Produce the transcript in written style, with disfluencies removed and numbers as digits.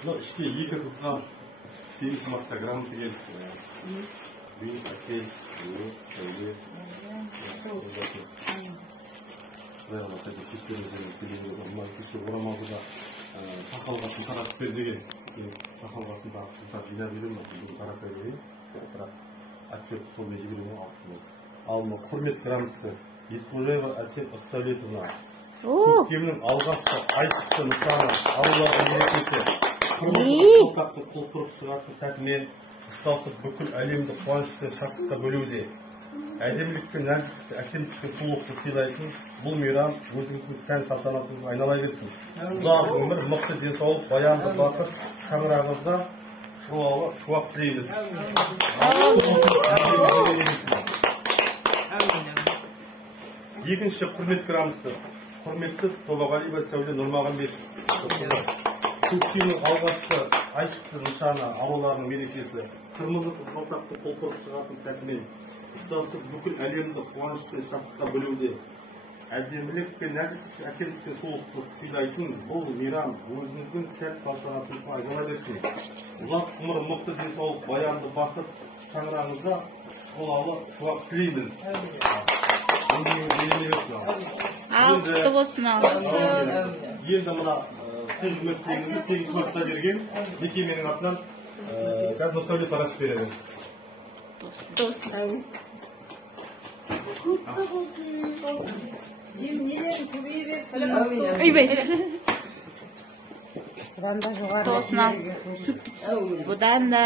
мына іште екі қызған сегіз марта грамота келіпті. Гүл, әсел, сәуле. Құдай қаласа кештерімізден келейін. Кеште орамалдыда сақалғасын таратып бер деген. Сақалғасын таратып жинап беремін. Бүгін таратып берейін. Бірақ отчет солмен жіберемін алғысы. Ал құрмет грамотасы Есқожаева Әсел Ұсталетовна. Көктемнің алғашқы айшықты нысаны арулардың мерекесі. Топақты толтырып шығатын сәтімен ұсталып бүкіл әлемді қуанышты шаттыққа бөлуде. Әдемілік пен нәзіктікті, әсемдікті, сұлулықты сыйлайтын бұл мейрам өзіңіздің сән салтанатыңызға айнала берсін. Ұзақ өмір, мықты денсаулық, баянды бақыт шаңырағыңызда шуалы шуақ тілейміз. Екінші құрмет грамотасы. Құрметті Тобағалиева Сәуле Нұрмағанбетова. Көктемнің алғашқы айшықты нышаны арулардың мерекесі. Қырмызы қызғалдақты толтырып шығатын сәтімен ұстасып бүкіл әлемді қуанышты шаттыққа бөлуде. Әдемілік пен нәзіктікті, әсемдікті, сұлулықты сыйлайтын бұл мейрам өзіңіздің сәт салтанатыңызға айнала берсін. Ұзақ ғұмыр, мықты денсаулық, баянды бақыт шаңырағыңызда қолалы шуақ тілеймін. Құтты болсын алғыз. Енді мына сіз үміттегіңізді 8 марта берген мекеменің атынан кәдімгі сәулет арашып береді. Құтты болсын. Құтты болсын. Нелерін көбейе берсін. Бұдан да жоғары. Бұдан да